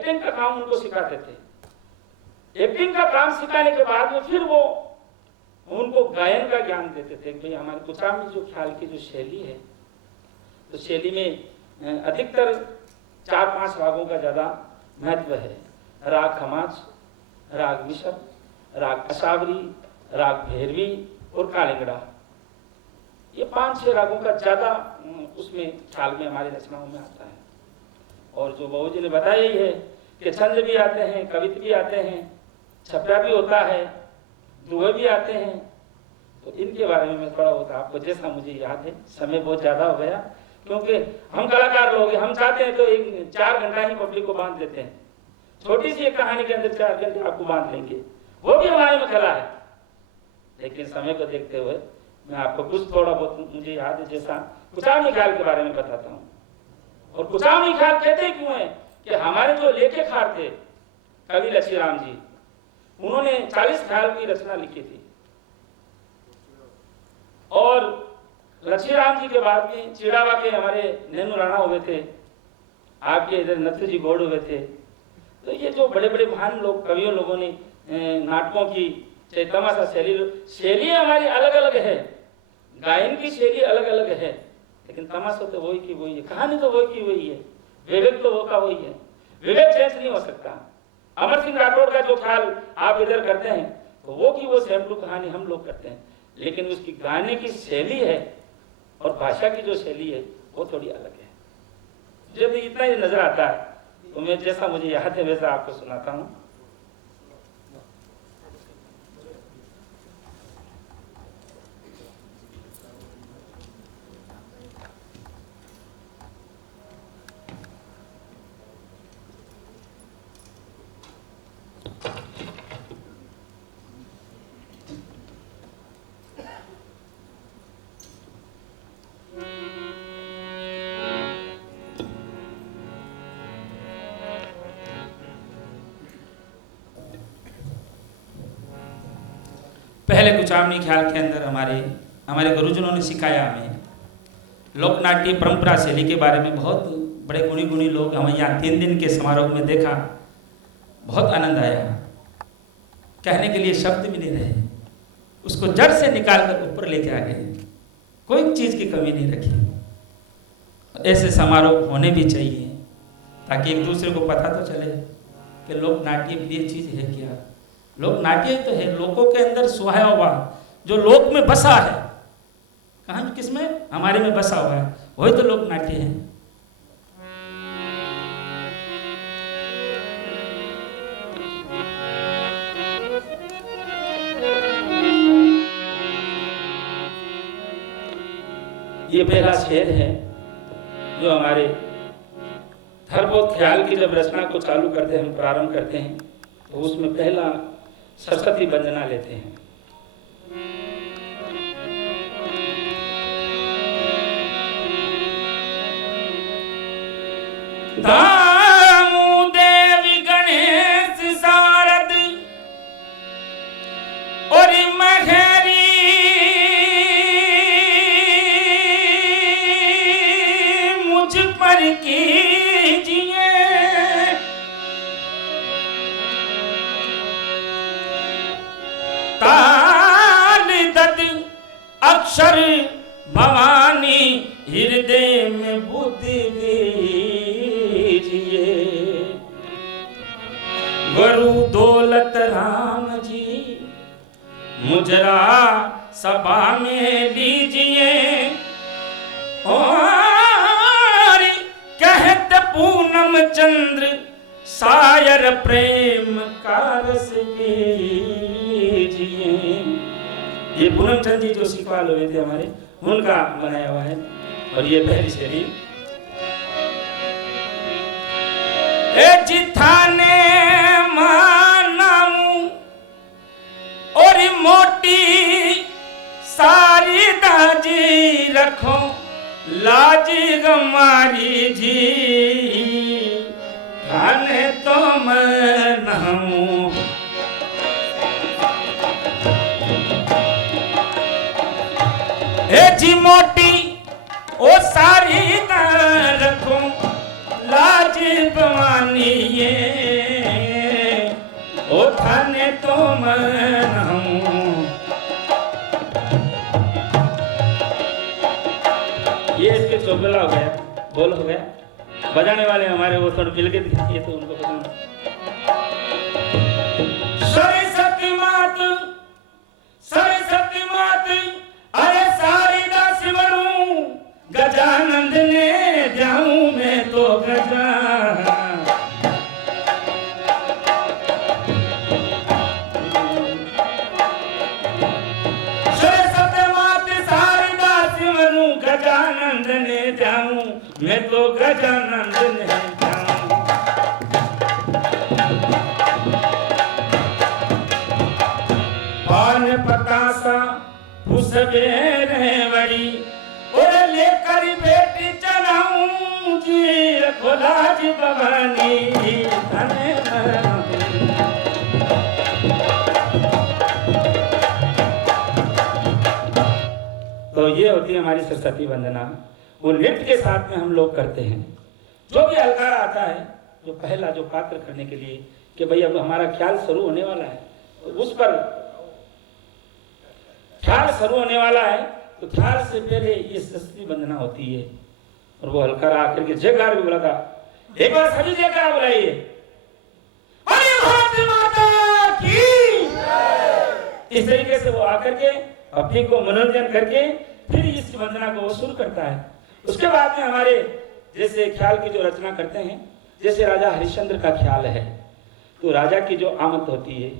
Acting का काम उनको सिखाते थे। एक्टिंग का काम सिखाने के बाद में फिर वो उनको गायन का ज्ञान देते थे। भाई हमारे कुचाम में जो ख्याल की जो शैली है, तो शैली में अधिकतर 4-5 रागों का ज़्यादा महत्व है। राग खमाज, राग मिश्र, राग असावरी, राग भैरवी और कालिंगड़ा, ये 5-6 रागों का ज़्यादा उसमें ख्याल में हमारी रचनाओं में आता है। और जो बहू जी ने बताया ही है कि छंद भी आते हैं, कवित भी आते हैं, छपरा भी होता है, दुहे भी आते हैं। तो इनके बारे में मैं थोड़ा बहुत आपको, जैसा मुझे याद है, समय बहुत ज़्यादा हो गया क्योंकि हम कलाकार लोग हैं, हम चाहते हैं तो 4 घंटा ही पब्लिक को बांध देते हैं। छोटी सी एक कहानी के अंदर 4 घंटे आपको बांध लेंगे, वो भी हमारे में कला है। लेकिन समय को देखते हुए मैं आपको कुछ थोड़ा बहुत मुझे याद है, जैसा कुचामनी ख्याल के बारे में बताता हूँ। और कुचामनी ख्याल कहते क्यों है कि हमारे जो लेखकार थे कवि लच्छीराम जी, उन्होंने 40 ख्याल की रचना लिखी थी। और लच्छीराम जी के बाद में चिड़ावा के हमारे नैनू राणा हुए थे, आपके इधर नथु जी गौड़ हुए थे। तो ये जो बड़े बड़े महान लोग, कवियों लोगों ने नाटकों की तमाशा शैली हमारी अलग अलग है, गायन की शैली अलग अलग है, लेकिन तमाशा तो वही की वही है, कहानी तो वही की वही है, विवेक तो वो का वही है। विवेक चेंज नहीं हो सकता। अमर सिंह राठौड़ का जो ख्याल आप इधर करते हैं तो वो की वो सेम टू कहानी हम लोग करते हैं, लेकिन उसकी गाने की शैली है और भाषा की जो शैली है वो थोड़ी अलग है। जब इतना ही नजर आता है तो मैं जैसा मुझे याद है वैसा आपको सुनाता हूँ। पहले कुचामनी ख्याल के अंदर हमारे गुरुजनों ने सिखाया हमें लोकनाट्य परंपरा शैली के बारे में। बहुत बड़े गुणी गुणी लोग हमें यहाँ 3 दिन के समारोह में देखा, बहुत आनंद आया, कहने के लिए शब्द भी नहीं रहे। उसको जड़ से निकाल कर ऊपर लेके आ गए, कोई चीज़ की कमी नहीं रखी। ऐसे समारोह होने भी चाहिए ताकि एक दूसरे को पता तो चले कि लोकनाट्य प्रिय चीज़ है क्या। लोक नाट्य तो है लोगों के अंदर सुहाया हुआ, जो लोक में बसा है। कहाँ किसमें? हमारे में बसा हुआ है, वही तो लोक नाट्य है। ये पहला शेर है जो हमारे धर्मों ख्याल की जब रचना को चालू करते हैं, हम प्रारंभ करते हैं तो उसमें पहला सरस्वती वंदना लेते हैं। दामू देवी गणेश शारद और महेरी मुझ पर कीजिए, ताल दद अक्षर भवानी हृदय में बुद्धि दीजिए, गुरु दौलत राम जी मुजरा सभा में लीजिए, और कहत पूनम चंद्र सायर प्रेम का रस लीजिए। ये पूनम चंद्र जी जो सिखवाल हुए थे हमारे, उनका बनाया हुआ है। और ये पहली शैली जिथाने मानाऊं और मोटी सारी दाजी रखो लाजी गमारी जी, खाने तो मनाऊं जी मोटी ओ सारी रखो लाज भवानी ये थाने तो मन हूँ। ये इसके चौबला हो गया, बोल हो गया। बजाने वाले हमारे वो थोड़े मिल के दिखाइए तो उनको बजाना। सरस्वती मात, सरस्वती मात, अरे सारी दास मरूं, गजानंद ने जाऊं मैं तो गजा। सरस्वती मात सारी दास मरूं, गजानंद ने जाऊं मैं तो गजानंद ने जाऊं। पान पतासा फुसबेरे बड़ी, और लेकर बेटी चलाऊं जी रखो लाज भवानी धने मरूं। तो ये होती है हमारी सरस्वती वंदना। वो नृत्य के साथ में हम लोग करते हैं। जो भी हलकार आता है, जो पहला जो पात्र करने के लिए कि भाई अब हमारा ख्याल शुरू होने वाला है, तो उस पर ख्याल शुरू होने वाला है, तो ख्याल से पहले ये सरस्वती वंदना होती है। और वो हलकार आकर के जयकार भी बोला था, एक बार सभी जयकार बुलाइए, अरे भारत माता की। इस तरीके से वो आकर के अपनी को मनोरंजन करके फिर इस वंदना को वो शुरू करता है। उसके बाद में हमारे जैसे ख्याल की जो रचना करते हैं, जैसे राजा हरिश्चंद्र का ख्याल है, तो राजा की जो आमद होती है,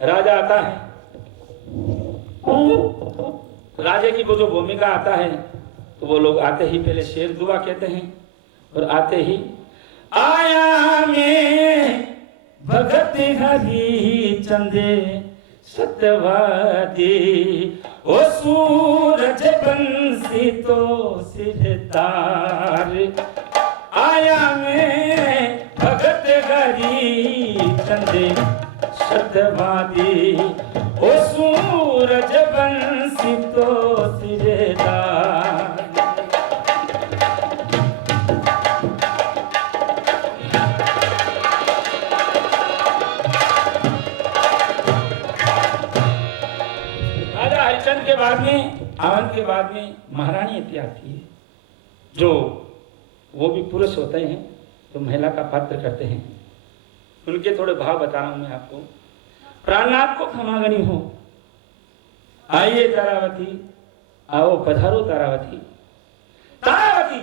राजा आता है, राजा की वो जो भूमिका आता है, तो वो लोग आते ही पहले शेर दुआ कहते हैं, और आते ही आया मैं भगत हरिचंदे सत्यवादी, ओ सूरज बंसी तो सिरतार। आया मैं भगत हरिचंदे सत्यवादी, ओ सूरज बंसी तो सिरतार। के बाद में आवन के बाद में महारानी इति आती है, जो वो भी पुरुष होते हैं तो महिला का पात्र करते हैं। उनके थोड़े भाव बता रहा हूं मैं आपको। प्राणनाथ को क्षमागणी हो, आइए तारावती, आओ पधारो तारावती। तारावती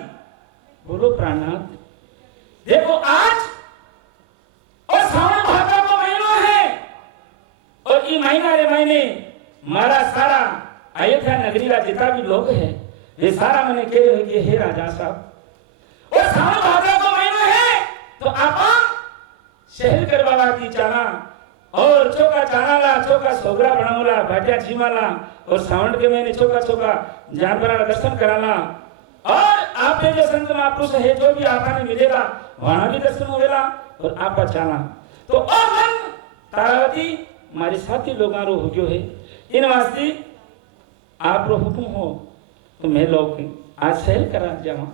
बोलो प्राणनाथ, देखो आज और सावन भाद्र को महीना है, और ये महीना रे महीने मारा सारा अयोध्या नगरी का जितना भी लोग है, ये सारा मैंने कहे कि हे राजा साहब, और सावन भाद्र को महीना है, तो आप शहर करवावा की चाला और चौका चानाला, चौका सोगरा बनावला, भाटिया झीमाला, और सावन के महीने चौका चौका जानवरा का दर्शन कराला। और आपने जो संत महापुरुष है, जो भी आपने मिलेगा वहां भी दर्शन होगा, और आप चाला तो और मन तारावती हमारे साथी लोग हो गयो है, इन वास्ते आप रो हुक्म हो तो मैं लोग आज सहल करा जावा।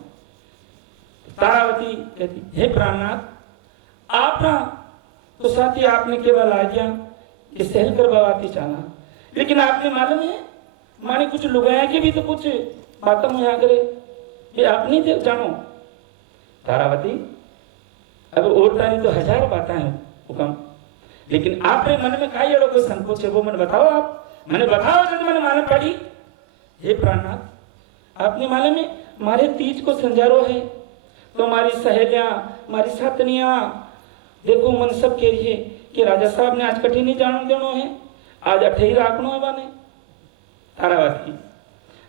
तारावती कहती, हे प्राणनाथ, आप ना तो साथी आपने केवल आ गया कि सहल करवाती चाला, लेकिन आपने मालूम है माने कुछ लुगाया के भी तो कुछ बातों में आ करे, ये आप नहीं जानो। तारावती अब औरता तो हजार बातें हैं हुक्म, लेकिन आपने मन में काई कोई संकोच है, वो मन बताओ। आप मैंने बताओ जब मैंने मालूम पड़ी। हे प्राणनाथ, आपने मालूम है हमारे तीज को संजारो है, तो हमारी सहेलियां, हमारी सातनियां, देखो मन सब कह रही है कि राजा साहब ने आज कठी नहीं जानो देनो है, आज अठे ही राखनो है बाने। तारावती,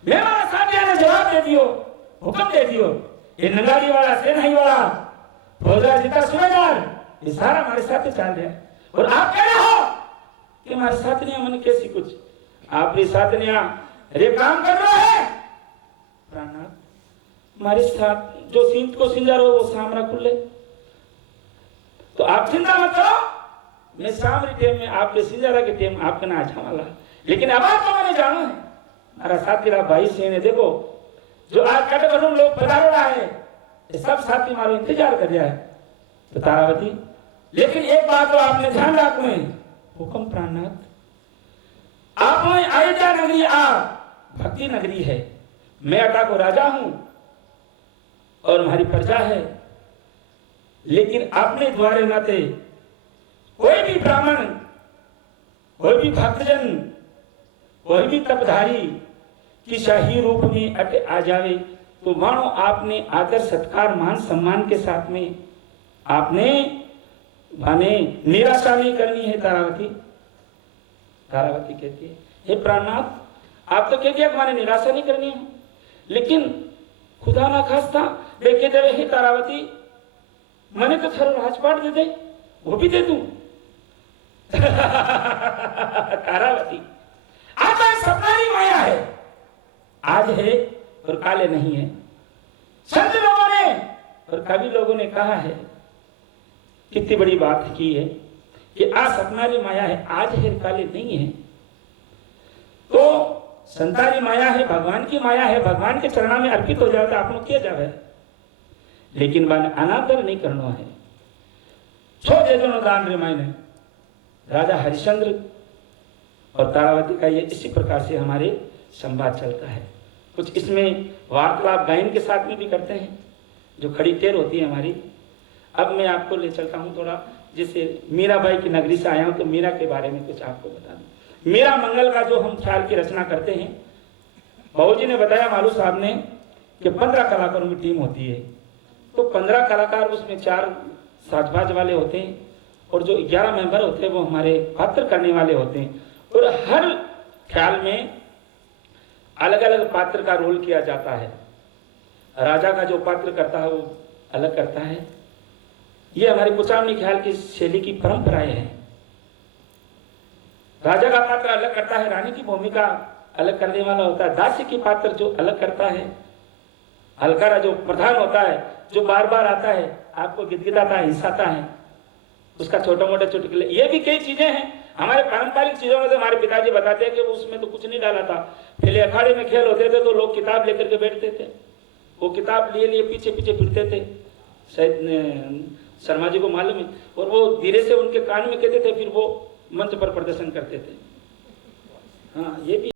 मैं हमारा साथिया ने जवाब दे दियो, हुक्म दे दियो, ये नगारी वाला, सेनाई वाला, फौजा जितना सूबेदार, ये सारा हमारे साथ चल रहा है, और आप कह रहे हो कि हमारी साथनियां मन कैसी कुछ, आपकी साथनियां अरे काम कर रहा है। प्राणनाथ, हमारे साथ जो सींत को सिंजार हो वो सामरा खुले, तो आप चिंता मत करो, मैं सामरी टेम में आपके सिंजारा के टेम आपके ना अच्छा वाला, लेकिन अब आप मैंने जाना है हमारा साथी रहा भाई से ने देखो जो आज कट बरूम लोग पधार रहा है, ये सब साथी मारो इंतजार कर रहा है। तो तारावती, लेकिन एक बात तो आपने ध्यान रखना है, हुक्म प्राणनाथ, आप अयोध्या नगरी आ भक्ति नगरी है, मैं अटा को राजा हूं और हमारी प्रजा है, लेकिन आपने द्वारे नाते कोई भी ब्राह्मण, कोई भी भक्तजन, कोई भी तपधारी कि शाही रूप में अट आ जावे तो मानो आपने आदर सत्कार मान सम्मान के साथ में आपने माने निराशा नहीं करनी है। तारावती तारावती कहती है, हे प्राणनाथ, आप तो कह दिया माने निराशा नहीं करनी है, लेकिन खुदा ना खास्ता देखे देवे, हे तारावती मैंने तो थारो राजपाट दे दे, वो भी दे दूं। तारावती आज सपनारी माया है, आज है और काले नहीं है। संत लोगों ने और कवि लोगों ने कहा है, कितनी बड़ी बात की है कि आज सपनारी माया है, आज है काले नहीं है। तो संतारी माया है, भगवान की माया है, भगवान के चरणों में अर्पित हो जाता आप लोग किया जावे, लेकिन बन अनादर नहीं करना है। छो दे दो दान रे मायने राजा हरिश्चंद्र और तारावती का ये इसी प्रकार से हमारे संवाद चलता है। कुछ इसमें वार्तालाप गायन के साथ में भी करते हैं, जो खड़ी टेर होती है हमारी। अब मैं आपको ले चलता हूँ थोड़ा, जैसे मीराबाई की नगरी से आया हूँ तो मीरा के बारे में कुछ आपको बता दूं। मीरा मंगल का जो हम ख्याल की रचना करते हैं, बाबूजी ने बताया मालू साहब ने कि 15 कलाकारों की टीम होती है, तो 15 कलाकार उसमें 4 साजबाज वाले होते हैं और जो 11 मेंबर होते हैं वो हमारे पात्र करने वाले होते हैं। और हर ख्याल में अलग अलग पात्र का रोल किया जाता है। राजा का जो पात्र करता है वो अलग करता है। ये हमारी कुचामनी ख्याल की शैली की परंपराएं हैं। राजा का पात्र अलग करता है, रानी की भूमिका अलग करने वाला होता है, दासी की पात्र जो अलग करता है, हलकारा जो प्रधान होता है, जो बार बार आता है आपको गिदगिदाता है, हिंसाता है, उसका छोटा मोटा चुटकुले, ये भी कई चीजें हैं हमारे पारंपरिक चीजों में से। हमारे पिताजी बताते हैं कि उसमें तो कुछ नहीं डाला था। पहले अखाड़े में खेल होते थे तो लोग किताब लेकर के बैठते थे, वो किताब लिए पीछे पीछे फिरते थे, शायद शर्मा जी को मालूम है, और वो धीरे से उनके कान में कहते थे, फिर वो मंच पर प्रदर्शन करते थे। हाँ, ये भी